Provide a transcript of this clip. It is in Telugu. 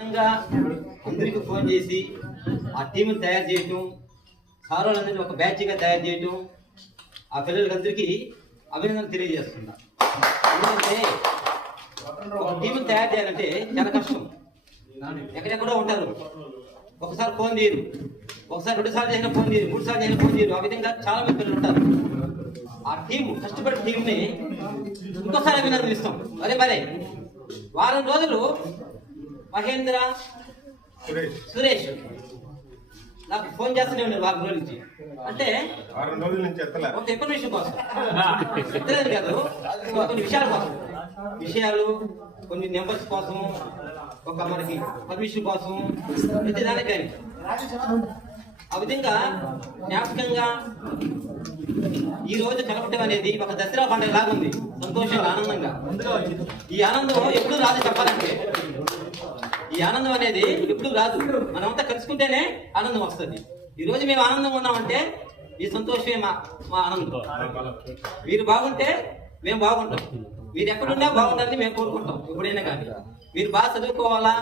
అందరికి ఫోన్ చేసి ఆ టీంని తయారు చేయటం, సార్ వాళ్ళందరినీ ఒక బ్యాచ్గా తయారు చేయటం, ఆ పిల్లలకందరికీ అభినందనలు తెలియజేస్తున్నా. ఎందుకంటే ఒక టీంని తయారు చేయాలంటే చాలా కష్టం. ఎక్కడెక్కడో ఉంటారు, ఒకసారి ఫోన్ తీయరు, ఒకసారి 2 సార్లు చేసిన ఫోన్ తీయరు, 3 సార్లు చేసిన ఫోన్ తీయరు. ఆ విధంగా చాలా మంది పిల్లలు ఉంటారు. ఆ టీం కష్టపడే టీంని ఇంకోసారి అభినందనలు ఇస్తాం. అదే మరే వారం రోజులు మహేంద్ర, సురేష్ నాకు ఫోన్ చేస్తూనే ఉన్నారు వారం రోజుల నుంచి. అంటే ఒక ఇన్ఫర్మేషన్ కోసం ఎత్తలేదు కాదు, కొన్ని విషయాల కోసం, కొన్ని నెంబర్స్ కోసం, ఒక మనకి పర్మిషన్ కోసం, ప్రతిదానికి కానీ ఆ విధంగా జ్ఞాపకంగా ఈ రోజు కలపటం అనేది ఒక దసరా పండుగ లాగా ఉంది. సంతోషంగా, ఆనందంగా. ఈ ఆనందం ఎప్పుడు రాదు చెప్పాలంటే. ఈ ఆనందం అనేది ఎప్పుడు రాదు, మనమంతా కలుసుకుంటేనే ఆనందం వస్తుంది. ఈ రోజు మేము ఆనందంగా ఉన్నామంటే ఈ సంతోషమే మా ఆనందం. మీరు బాగుంటే మేము బాగుంటాం, మీరు ఎక్కడున్నా బాగుండాలని మేము కోరుకుంటాం. ఎప్పుడైనా కానీ మీరు బాగా చదువుకోవాలా.